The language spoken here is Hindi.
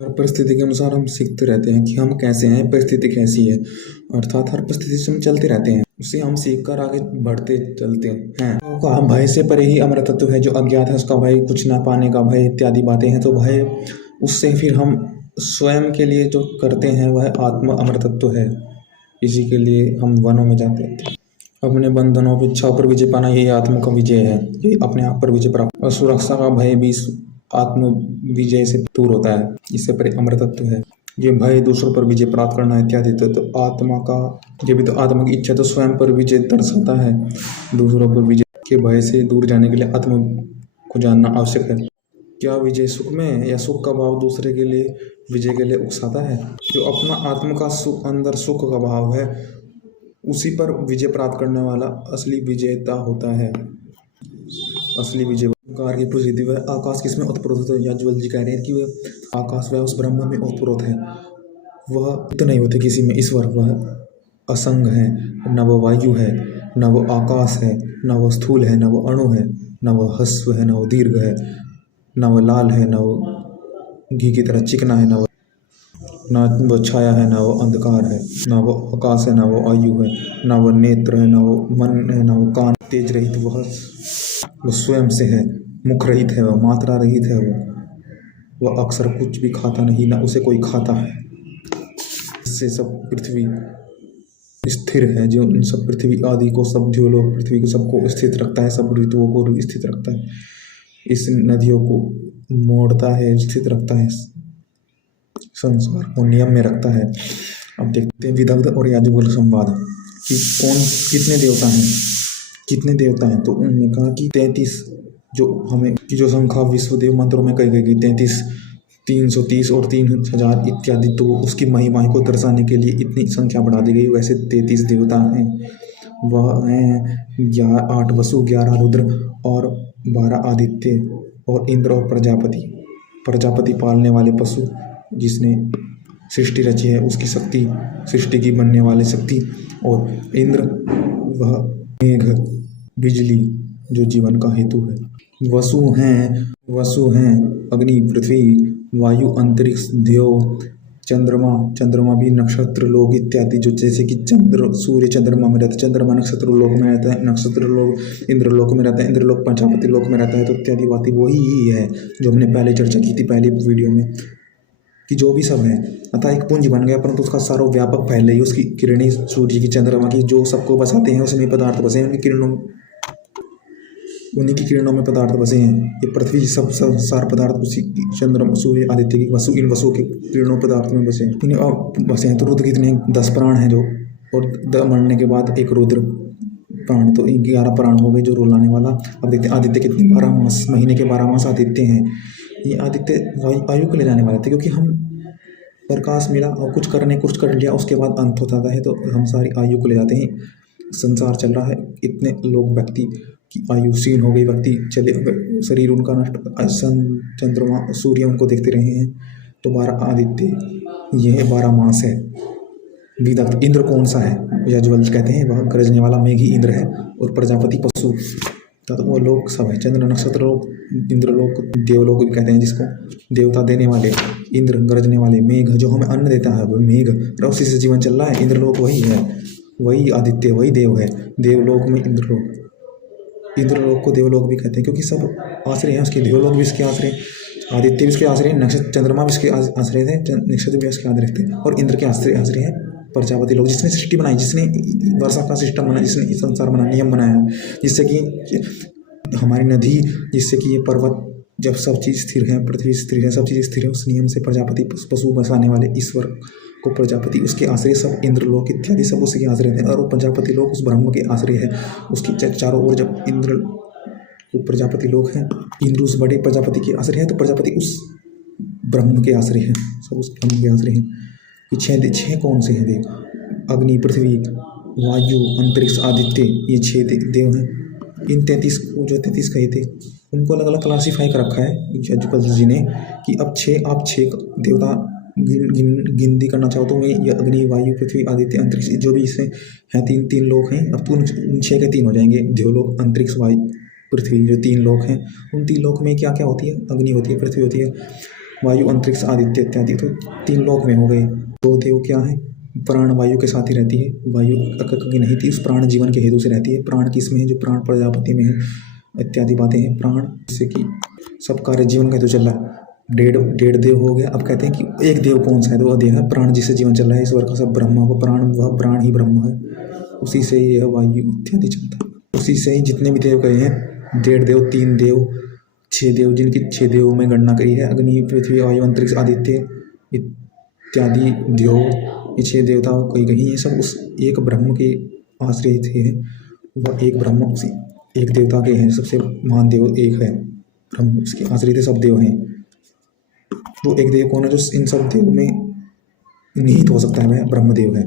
हर परिस्थिति के अनुसार हम सीखते रहते हैं कि हम कैसे हैं, परिस्थिति कैसी है। अर्थात हर परिस्थिति से हम चलते रहते हैं, उससे हम सीख कर आगे बढ़ते चलते हैं। तो कहा भय से परे ही अमर तत्व है, जो अज्ञात है उसका भय, कुछ ना पाने का भय इत्यादि बातें हैं। तो भय उससे फिर हम स्वयं के लिए जो करते हैं वह आत्म अमर तत्व है। इसी के लिए हम वनों में जाते हैं। अपने बंधनों की इच्छाओं पर विजय पाना यही आत्म का विजय है, ये अपने आप पर विजय प्राप्त। और सुरक्षा का भय भी आत्म विजय से दूर होता है, इससे परे अमर तत्व है। ये भय दूसरों पर विजय प्राप्त करना इत्यादि तो आत्मा का, ये भी तो आत्मा की इच्छा तो स्वयं पर विजय दर्शाता है। दूसरों पर विजय के भय से दूर जाने के लिए आत्मा को जानना आवश्यक है। क्या विजय सुख में है, या सुख का भाव दूसरे के लिए विजय के लिए उकसाता है? जो अपना आत्म का सुख, अंदर सुख का भाव है, उसी पर विजय प्राप्त करने वाला असली विजेता होता है। असली विजय कार की प्रसिद्धि वह आकाश किसमें उत्प्रोत है? याज्ञवल्क्य जी कह रहे हैं कि वह आकाश वह उस ब्रह्म में उत्प्रोत है। वह तो नहीं होते किसी में ईश्वर, वह असंग है। न वह वायु है, न वह आकाश है, न वह स्थूल है, न वह अणु है, न वह ह्रस्व है, न वह दीर्घ है, न वह लाल है, न वह घी की तरह चिकना है, न वो छाया है, न वो अंधकार है, न वो आकाश है, न वो आयु है, न वो नेत्र है, न वो मन है, न वो कान। तेज रहित वो स्वयं से है। मुख रहित है, वह मात्रा रहित है। वह अक्सर कुछ भी खाता नहीं, न उसे कोई खाता है। इससे सब पृथ्वी स्थिर है, जो इन सब पृथ्वी आदि को, सब द्योलोक पृथ्वी को सबको स्थित रखता है, सब ऋतुओं को स्थित रखता है, इस नदियों को मोड़ता है, स्थित रखता है, संसार को नियम में रखता है। अब देखते हैं विदग्ध और याज्ञवल्क्य संवाद कि कौन कितने देवता हैं। तो उन्होंने कहा कि 33, जो हमें की जो संख्या विश्वदेव मंत्रों में कही गई 33, 330 और 3000 इत्यादि, तो उसकी महिमा को दर्शाने के लिए इतनी संख्या बढ़ा दी गई। वैसे 33 देवता हैं, वह हैं 8 वसु, 11 रुद्र और 12 आदित्य और इंद्र और प्रजापति। प्रजापति पालने वाले पशु, जिसने सृष्टि रची है उसकी शक्ति, सृष्टि की बनने वाली शक्ति। और इंद्र वह मेघ, बिजली, जो जीवन का हेतु है। वसु हैं अग्नि, पृथ्वी, वायु, अंतरिक्ष, देव, चंद्रमा भी, नक्षत्र लोग इत्यादि, जो जैसे कि सूर्य चंद्रमा में रहता है, चंद्रमा नक्षत्र लोक में रहता है, नक्षत्र लोग इंद्रलोक में रहता है, इंद्रलोक प्रजापति लोक में रहता है। तो इत्यादि बातें वही ही है जो हमने पहले चर्चा की थी पहली वीडियो में, कि जो भी सब है अतः एक पुंज बन गया, परंतु उसका सारा व्यापक फैल रही है। उसकी किरणें सूर्य की, चंद्रमा की, जो सबको बसाते हैं, उसमें पदार्थ बसे हैं, उन्हीं की किरणों में पदार्थ बसे हैं। ये पृथ्वी सब सार पदार्थ उसी चंद्रमा, सूर्य, आदित्य की वसु, इन वसुओं के किरणों पदार्थ में बसे हैं, इन्हें बसे हैं। तो रुद्र कितने 10 प्राण हैं जो, और मरने के बाद एक रुद्र प्राण, तो 11 प्राण हो गए जो रुलाने वाला। अब देखते हैं आदित्य कितने, 12 मास, महीने के 12 मास आदित्य हैं। ये आदित्य आयु को ले जाने वाले थे, क्योंकि हम प्रकाश मिला और कुछ कर लिया, उसके बाद अंत होता है, तो हम सारी आयु को ले जाते हैं। संसार चल रहा है, इतने लोग व्यक्ति की आयु क्षीण हो गई, व्यक्ति चले, शरीर उनका नष्ट, सन, चंद्रमा, सूर्य उनको देखते रहे हैं। तो 12 आदित्य, यह 12 मास है। विदग्ध इंद्र कौन सा है? याज्ञवल्क्य कहते हैं वह गरजने वाला मेघी इंद्र है, और प्रजापति पशु, तो वो लोग सब है। चंद्र नक्षत्र लोग, इंद्रलोक, देवलोक भी कहते हैं जिसको, देवता देने वाले, इंद्र गरजने वाले, मेघ जो हमें अन्न देता है वो मेघ, और उसी से जीवन चल रहा है। इंद्रलोक वही है, वही आदित्य, वही देव है। देवलोक में इंद्रलोक को देवलोक भी कहते हैं, क्योंकि सब आश्रय हैं उसके। देवलोक भी इसके आश्रय, आदित्य भी इसके आश्रय, नक्षत्र चंद्रमा भी इसके आश्रय थे, नक्षत्र भी इसके आश्रय थे, और इंद्र के आश्रय है प्रजापति लोग, जिसने सृष्टि बनाई, जिसने वर्षा का सिस्टम बनाया, जिसने संसार बनाया, नियम बनाया, जिससे कि हमारी नदी, जिससे कि ये पर्वत, जब सब चीज़ स्थिर है, पृथ्वी स्थिर है, सब चीज़ स्थिर है, उस नियम से प्रजापति, पशु बसाने वाले ईश्वर को प्रजापति, उसके आश्रय सब इंद्रलोक इत्यादि सब उसके आश्रय थे। और वो प्रजापति लोग उस ब्रह्म के आश्रय है। उसकी चारों ओर जब इंद्र, वो प्रजापति लोग हैं, इंद्र उस बड़े प्रजापति के आश्रय है, तो प्रजापति उस ब्रह्म के आश्रय है, सब उस ब्रह्म के आश्रय हैं। कि 6 कौन से हैं देव? अग्नि, पृथ्वी, वायु, अंतरिक्ष, आदित्य, ये 6 देव हैं। इन 33 को, जो 33 कहे थे, उनको अलग अलग क्लासीफाई कर रखा है याज्ञवल्क्य जी ने, कि अब 6 आप 6 देवता गिनती करना चाहो तो मैं, ये अग्नि, वायु, पृथ्वी, आदित्य, अंतरिक्ष, जो भी इससे हैं, 3 लोक हैं। अब तो उन 6 के 3 हो जाएंगे, देवलोक, अंतरिक्ष, वायु, पृथ्वी, जो 3 लोक हैं। उन 3 लोक में क्या क्या होती है? अग्नि होती है, पृथ्वी होती है, वायु, अंतरिक्ष, आदित्य इत्यादि। तो 3 लोक में हो गए। 2 देव क्या है? प्राण वायु के साथ ही रहती है। वायु की नहीं थी, उस प्राण जीवन के हेतु से रहती है। प्राण किसमें है? जो प्राण प्रजापति में है इत्यादि बातें हैं। प्राण जिससे कि सब कार्य जीवन का हेतु चल रहा है। डेढ़ देव हो गया। अब कहते हैं कि एक देव कौन सा है? तो वह देव है प्राण, जिससे जीवन चल रहा है। ईश्वर का सब ब्रह्म, वह प्राण ही ब्रह्म है। उसी से ही यह वायु इत्यादि चलता है। उसी से ही जितने भी देव कहे हैं, 1.5 देव, 3 देव, 6 देव, जिनकी 6 देवों में गणना करी है, अग्नि, पृथ्वी, वायु, अंतरिक्ष, आदित्य इत्यादि देव, ये 6 देवता कहीं ये सब उस एक ब्रह्म के आश्रय थे। वह एक ब्रह्म उसी एक देवता के हैं। सबसे महान देव एक है ब्रह्म, उसके आश्रित सब देव हैं। तो एक देव कौन है? जो इन सब देव में निहित हो सकता है, वह ब्रह्मदेव है।